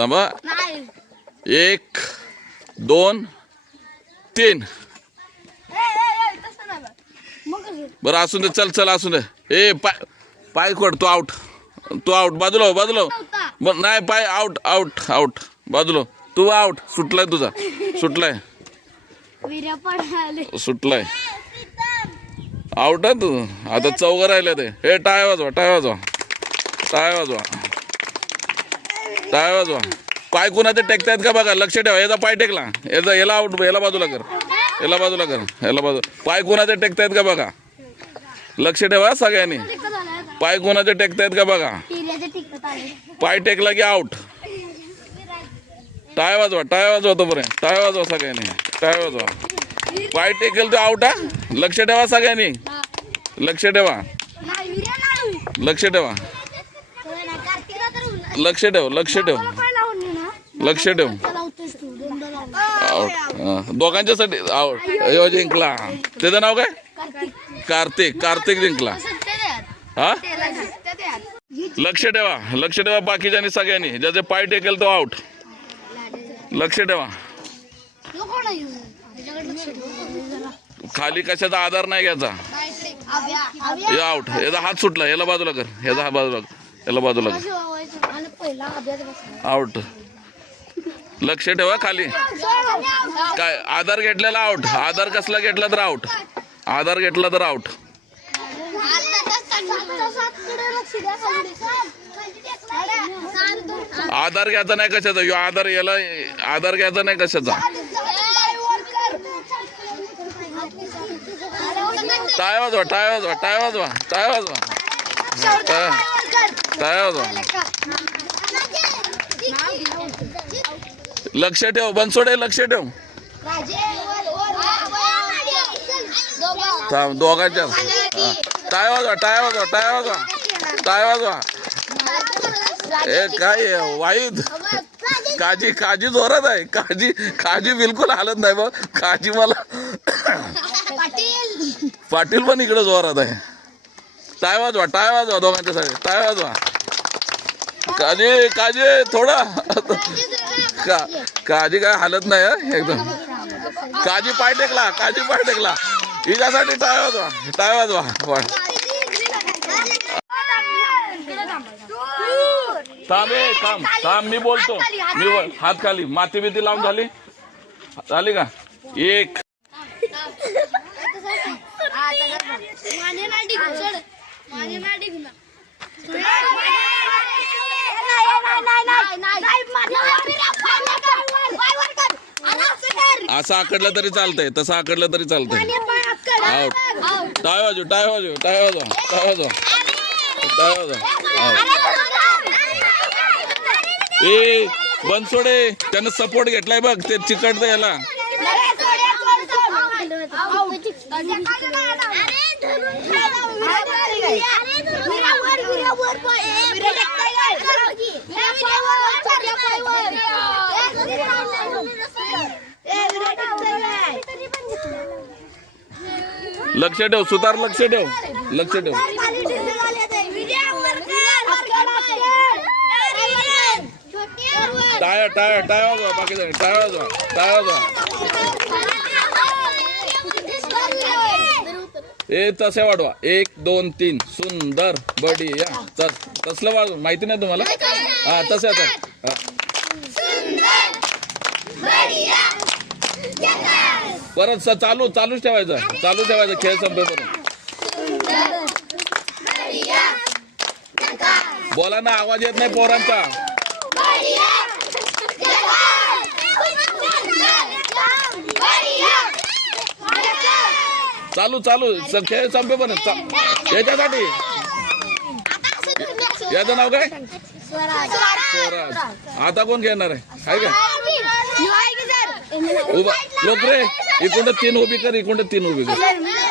थांबा. एक दोन तीन. मग? बरं असून दे चल चल असून दे. ए पाय पाय खोड तू आउट तू आउट बाजूला हो, बाजूला हो. ब- नाही पाय आउट आउट आउट बाजूला. तू आउट सुटलाय तुझा. सुटलाय. सुटलाय. आउट आहे तू. आता चौघ राहिले ते. हे टाय वाजवा टाय वाजवा. टाय वाजवा. टाळ्या वाजवा पाय कुणाचे टेकतायत का बघा? लक्ष ठेवा याचा पाय टेकला. याचा याला आउट याला बाजूला कर. याला बाजूला कर. याला बाजू पाय कुणाचे टेकतायत का बघा? लक्ष ठेवा सगळ्यांनी. पाय कुणाचे टेकतायत का बघा? पाय टेकला की आउट टाय वाजवा टाय वाजवा तोपर्यंत. टाय वाजवा सगळ्यांनी. टाय वाजवा. पाय टेकेल तो आउट हा? लक्ष ठेवा सगळ्यांनी. लक्ष ठेवा. लक्ष ठेवा होय ना, कार्तिकला तर उन्हा- लक्ष ठेव लक्ष ठेव. लक्ष ठेव. आउट हा. दोघांच्यासाठी आउट यो जिंकला त्याचं नाव काय कार्तिक. कार्तिक जिंकला. हा. लक्ष ठेवा लक्ष ठेवा बाकीच्यांनी सगळ्यांनी ज्याचे पाय टेकेल तो आउट लक्ष ठेवा. खाली कशाचा आधार नाही घ्यायचा. हे आउट याचा हात सुटला याला बाजूला कर याचा हात बाजूला कर. याला बाजूला कर आउट लक्ष ठेवा खाली. काय आधार घेतलेला आउट आधार कसला घेतला तर आउट आधार घेतला तर आउट आधार घ्यायचा नाही कशाचा. ह्यो आधार याला आधार घ्यायचा नाही कशाचा. टाय वाजवा टाय वाजवा टाय वाजवा टाय वाजवा. टाय वाजवा. लक्ष ठेव बनसोडे लक्ष ठेव. थांब दोघांच्या. टाय वाजवा टाय वाजवा टाय वाजवा. टाय वाजवा. ए काय वाईट वाईद काजी काजी जोरात आहे. काजी काजी बिलकुल हालत नाही बघ. काजी मला पाटील पाटील पण इकडे जोरात आहे. टाय वाजवा टाय वाजवा दोघांच्या साठी टाय वाजवा. काजी काजी थोडा. का काजी काय हालत नाही एकदम. काजी पाय टेकला काजी पाय टेकला. हिच्यासाठी टाय वाजवा टाय वाजवा. वा. थांब ए, थांब थांब मी बोलतो. मी बोल हात खाली माती बिती लावून झाली. झाली का? एक. माने नाही टिकून सोड माने नाही टिकून असं आकडलं तरी चालतंय तसं आकडलं तरी चालतंय. आउट टाय वाजू टाय वाजव टाय वाजवा टाय वाजवा. टाय वाजवा. ए बनसोडे त्यानं सपोर्ट घेतलाय बघ ते चिकटतं याला. लक्ष ठेव सुतार लक्ष ठेव. लक्ष ठेव. टाय टाय टाय वाजवा बाकी टाय वाजवा टाळा वाजवा. ए तसे वाढवा. एक दोन तीन. सुंदर बढिया चल तसलं वाजव. माहिती नाही तुम्हाला? हा तसे आता हा. परत चालू चालूच ठेवायचं. चालू ठेवायचं खेळ संपेपर्यंत बोला ना आवाज येत नाही पोरांचा. चालू चालू. खेळ संपेपर्यंत याच्यासाठी. याचं नाव काय? स्वराज. आता कोण घेणार आहे? आहे का? उभा लोक रे इकडं तीन उभी कर इकडं तीन उभी कर